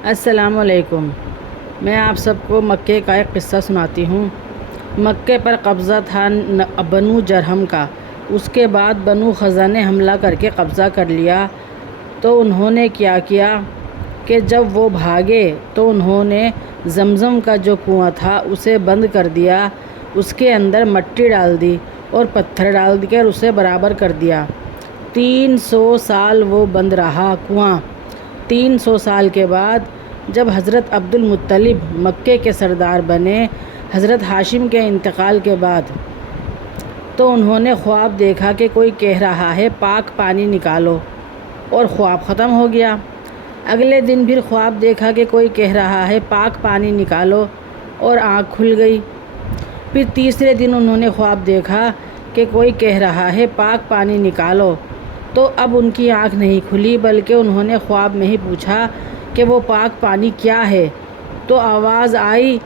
السلام علیکم۔ میں آپ سب کو مکے کا ایک قصہ سناتی ہوں۔ مکے پر قبضہ تھا بنو جرہم کا۔ اس کے بعد بنو خزرہ نے حملہ کر کے قبضہ کر لیا۔ تو انہوں نے کیا کہ جب وہ بھاگے تو انہوں نے زمزم کا جو کنواں تھا اسے بند کر دیا، اس کے اندر مٹی ڈال دی اور پتھر ڈال کر اسے برابر کر دیا۔ 300 سال وہ بند رہا کنواں۔ 300 سال کے بعد جب حضرت عبد المطلب مکے کے سردار بنے، حضرت ہاشم کے انتقال کے بعد، تو انہوں نے خواب دیکھا کہ کوئی کہہ رہا ہے پاک پانی نکالو، اور خواب ختم ہو گیا۔ اگلے دن پھر خواب دیکھا کہ کوئی کہہ رہا ہے پاک پانی نکالو، اور آنکھ کھل گئی۔ پھر تیسرے دن انہوں نے خواب دیکھا کہ کوئی کہہ رہا ہے پاک پانی نکالو، تو اب ان کی آنکھ نہیں کھلی، بلکہ انہوں نے خواب میں ہی پوچھا کہ وہ پاک پانی کیا ہے۔ تو آواز آئی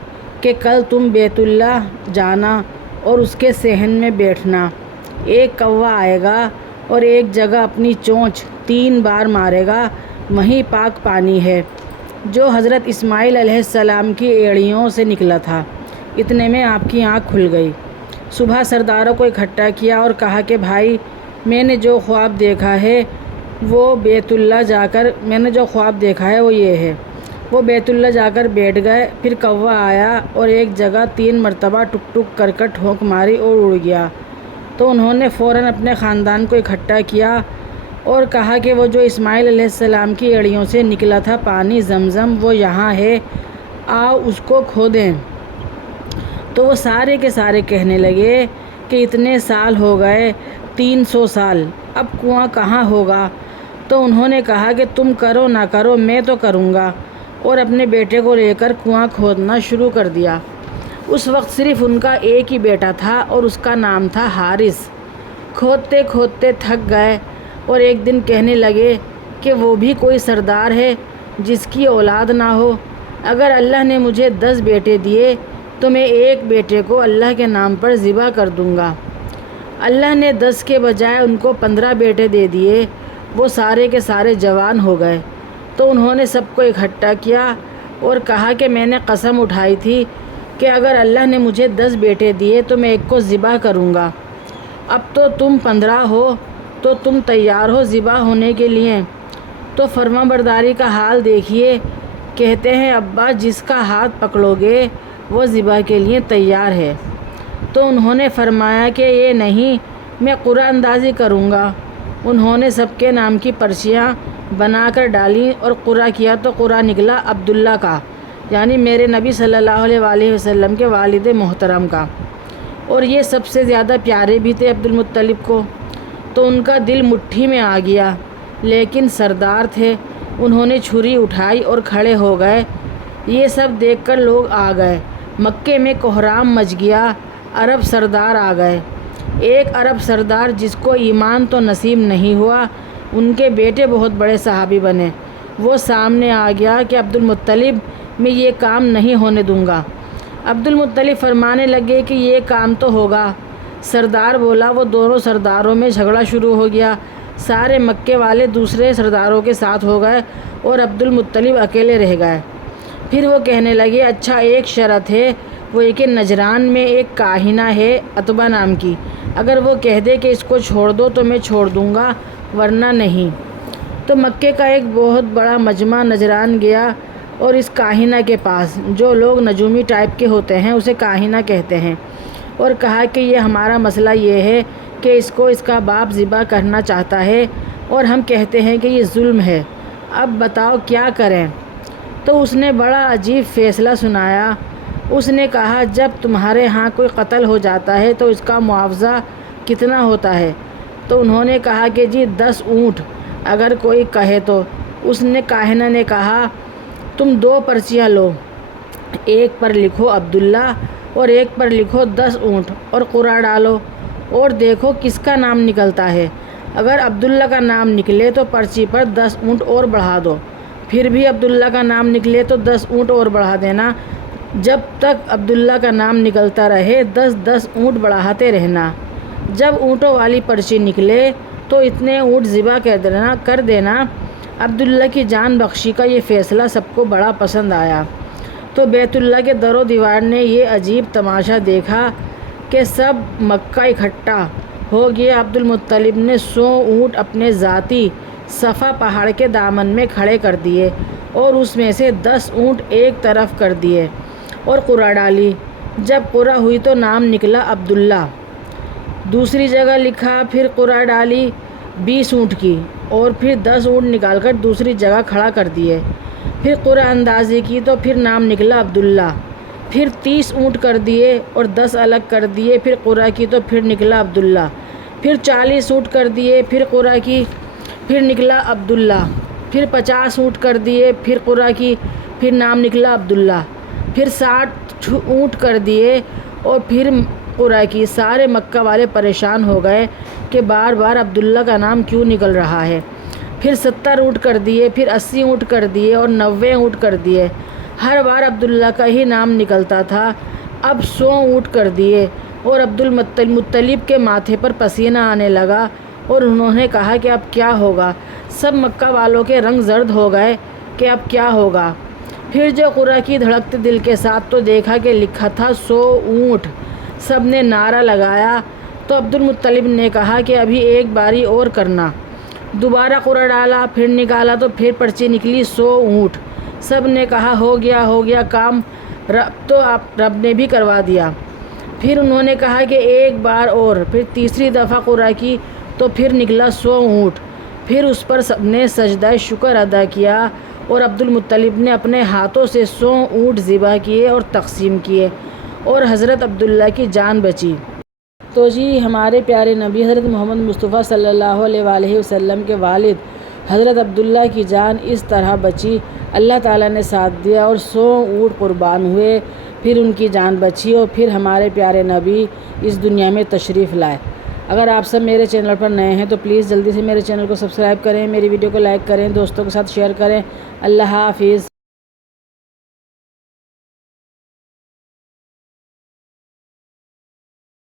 کہ کل تم بیت اللہ جانا اور اس کے صحن میں بیٹھنا، ایک کوا آئے گا اور ایک جگہ اپنی چونچ 3 بار مارے گا، وہیں پاک پانی ہے جو حضرت اسماعیل علیہ السلام کی ایڑیوں سے نکلا تھا۔ اتنے میں آپ کی آنکھ کھل گئی۔ صبح سرداروں کو اکٹھا کیا اور کہا کہ بھائی، میں نے جو خواب دیکھا ہے وہ بیت اللہ جا کر وہ یہ ہے۔ وہ بیت اللہ جا کر بیٹھ گئے۔ پھر کوا آیا اور ایک جگہ 3 مرتبہ ٹک ٹک کر کر ٹھونک ماری اور اڑ گیا۔ تو انہوں نے فوراً اپنے خاندان کو اکٹھا کیا اور کہا کہ وہ جو اسماعیل علیہ السلام کی ایڑیوں سے نکلا تھا پانی زمزم، وہ یہاں ہے، آؤ اس کو کھودیں۔ تو وہ سارے کے سارے کہنے لگے کہ اتنے سال ہو گئے، 300 سال، اب کنواں کہاں ہوگا؟ تو انہوں نے کہا کہ تم کرو نہ کرو، میں تو کروں گا، اور اپنے بیٹے کو لے کر کنواں کھودنا شروع کر دیا۔ اس وقت صرف ان کا ایک ہی بیٹا تھا اور اس کا نام تھا حارث۔ کھودتے کھودتے تھک گئے اور ایک دن کہنے لگے کہ وہ بھی کوئی سردار ہے جس کی اولاد نہ ہو؟ اگر اللہ نے مجھے 10 بیٹے دیے تو میں ایک بیٹے کو اللہ کے نام پر ذبح کر دوں گا۔ اللہ نے 10 کے بجائے ان کو 15 بیٹے دے دیے۔ وہ سارے کے سارے جوان ہو گئے۔ تو انہوں نے سب کو اکٹھا کیا اور کہا کہ میں نے قسم اٹھائی تھی کہ اگر اللہ نے مجھے 10 بیٹے دیے تو میں ایک کو ذبح کروں گا۔ اب تو تم 15 ہو، تو تم تیار ہو ذبح ہونے کے لیے؟ تو فرما برداری کا حال دیکھیے۔ کہتے ہیں ابا جس کا ہاتھ پکڑو گے وہ ذبح کے لیے تیار ہے۔ تو انہوں نے فرمایا کہ یہ نہیں، میں قرعہ اندازی کروں گا۔ انہوں نے سب کے نام کی پرچیاں بنا کر ڈالیں اور قرعہ کیا تو قرعہ نکلا عبداللہ کا، یعنی میرے نبی صلی اللہ علیہ وآلہ وسلم کے والد محترم کا، اور یہ سب سے زیادہ پیارے بھی تھے عبد المطلب کو۔ تو ان کا دل مٹھی میں آ گیا، لیکن سردار تھے، انہوں نے چھری اٹھائی اور کھڑے ہو گئے۔ یہ سب دیکھ کر لوگ آ گئے، مکے میں کوہرام مچ گیا، عرب سردار آ گئے۔ ایک عرب سردار جس کو ایمان تو نصیب نہیں ہوا، ان کے بیٹے بہت بڑے صحابی بنے، وہ سامنے آ گیا کہ عبد المطلب میں یہ کام نہیں ہونے دوں گا۔ عبد المطلب فرمانے لگے کہ یہ کام تو ہوگا۔ سردار بولا، وہ دونوں سرداروں میں جھگڑا شروع ہو گیا۔ سارے مکے والے دوسرے سرداروں کے ساتھ ہو گئے اور عبد المطلب اکیلے رہ گئے۔ پھر وہ کہنے لگے اچھا ایک شرط ہے، وہ یہ کہ نجران میں ایک کاہنہ ہے عتبہ نام کی، اگر وہ کہہ دے کہ اس کو چھوڑ دو تو میں چھوڑ دوں گا، ورنہ نہیں۔ تو مکے کا ایک بہت بڑا مجمع نجران گیا اور اس کاہنہ کے پاس، جو لوگ نجومی ٹائپ کے ہوتے ہیں اسے کاہنہ کہتے ہیں، اور کہا کہ یہ ہمارا مسئلہ یہ ہے کہ اس کو اس کا باپ ذبح کرنا چاہتا ہے اور ہم کہتے ہیں کہ یہ ظلم ہے، اب بتاؤ کیا کریں؟ تو اس نے بڑا عجیب فیصلہ سنایا۔ اس نے کہا جب تمہارے ہاں کوئی قتل ہو جاتا ہے تو اس کا معاوضہ کتنا ہوتا ہے؟ تو انہوں نے کہا کہ جی 10 اونٹ، اگر کوئی کہے تو۔ کاہنہ نے کہا تم 2 پرچیاں لو، ایک پر لکھو عبداللہ اور ایک پر لکھو 10 اونٹ اور قرعہ ڈالو اور دیکھو کس کا نام نکلتا ہے۔ اگر عبداللہ کا نام نکلے تو پرچی پر 10 اونٹ اور بڑھا دو، پھر بھی عبداللہ کا نام نکلے تو 10 اونٹ اور بڑھا دینا، جب تک عبداللہ کا نام نکلتا رہے 10 اونٹ بڑھاتے رہنا۔ جب اونٹوں والی پرچی نکلے تو اتنے اونٹ ذبح کر دینا، عبداللہ کی جان بخشی کا یہ فیصلہ سب کو بڑا پسند آیا تو بیت اللہ کے در و دیوار نے یہ عجیب تماشا دیکھا کہ سب مکہ اکٹھا ہو گیا۔ عبدالمطلب نے 100 اونٹ اپنے ذاتی صفا پہاڑ کے دامن میں کھڑے کر دیے اور اس میں سے 10 اونٹ ایک طرف کر دیے اور قرعہ ڈالی۔ جب قرعہ ہوئی تو نام نکلا عبداللہ۔ دوسری جگہ لکھا، پھر قرعہ ڈالی 20 اونٹ کی اور پھر 10 اونٹ نکال کر دوسری جگہ کھڑا کر دیے۔ پھر قرعہ اندازی کی تو پھر نام نکلا عبداللہ۔ پھر 30 اونٹ کر دیے اور 10 الگ کر دیے۔ پھر قرعہ کی تو پھر نکلا عبداللہ۔ پھر 40 اونٹ کر دیے، پھر قرعہ کی، پھر نکلا عبداللہ۔ پھر 50 اونٹ کر دیے، پھر قرعہ کی، پھر نام نکلا عبداللہ۔ پھر 60 اونٹ کر دیے اور پھر قرعہ کی۔ سارے مکہ والے پریشان ہو گئے کہ بار بار عبداللہ کا نام کیوں نکل رہا ہے۔ پھر 70 اونٹ کر دیے، پھر 80 اونٹ کر دیے اور 90 اونٹ کر دیے۔ ہر بار عبداللہ کا ہی نام نکلتا تھا۔ اب 100 اونٹ کر دیے اور عبدالمطلب کے ماتھے پر پسینہ آنے لگا اور انہوں نے کہا کہ اب کیا ہوگا۔ سب مکہ والوں کے رنگ زرد ہو گئے کہ اب کیا ہوگا۔ پھر جو قرعہ کی دھڑکتے دل کے ساتھ تو دیکھا کہ لکھا تھا 100 اونٹ۔ سب نے نعرہ لگایا تو عبدالمطلب نے کہا کہ ابھی ایک باری اور کرنا۔ دوبارہ قرعہ ڈالا، پھر نکالا تو پھر پرچی نکلی 100 اونٹ۔ سب نے کہا ہو گیا کام، رب نے بھی کروا دیا۔ پھر انہوں نے کہا کہ ایک بار اور۔ پھر تیسری دفعہ قرعہ کی تو پھر نکلا 100 اونٹ۔ پھر اس پر سب نے سجدہ شکر ادا کیا اور عبدالمطلب نے اپنے ہاتھوں سے 100 اونٹ ذبح کیے اور تقسیم کیے اور حضرت عبداللہ کی جان بچی۔ تو جی ہمارے پیارے نبی حضرت محمد مصطفیٰ صلی اللہ علیہ وآلہ وسلم کے والد حضرت عبداللہ کی جان اس طرح بچی، اللہ تعالیٰ نے ساتھ دیا اور 100 اونٹ قربان ہوئے، پھر ان کی جان بچی اور پھر ہمارے پیارے نبی اس دنیا میں تشریف لائے۔ اگر آپ سب میرے چینل پر نئے ہیں تو پلیز جلدی سے میرے چینل کو سبسکرائب کریں، میری ویڈیو کو لائک کریں، دوستوں کے ساتھ شیئر کریں۔ اللہ حافظ۔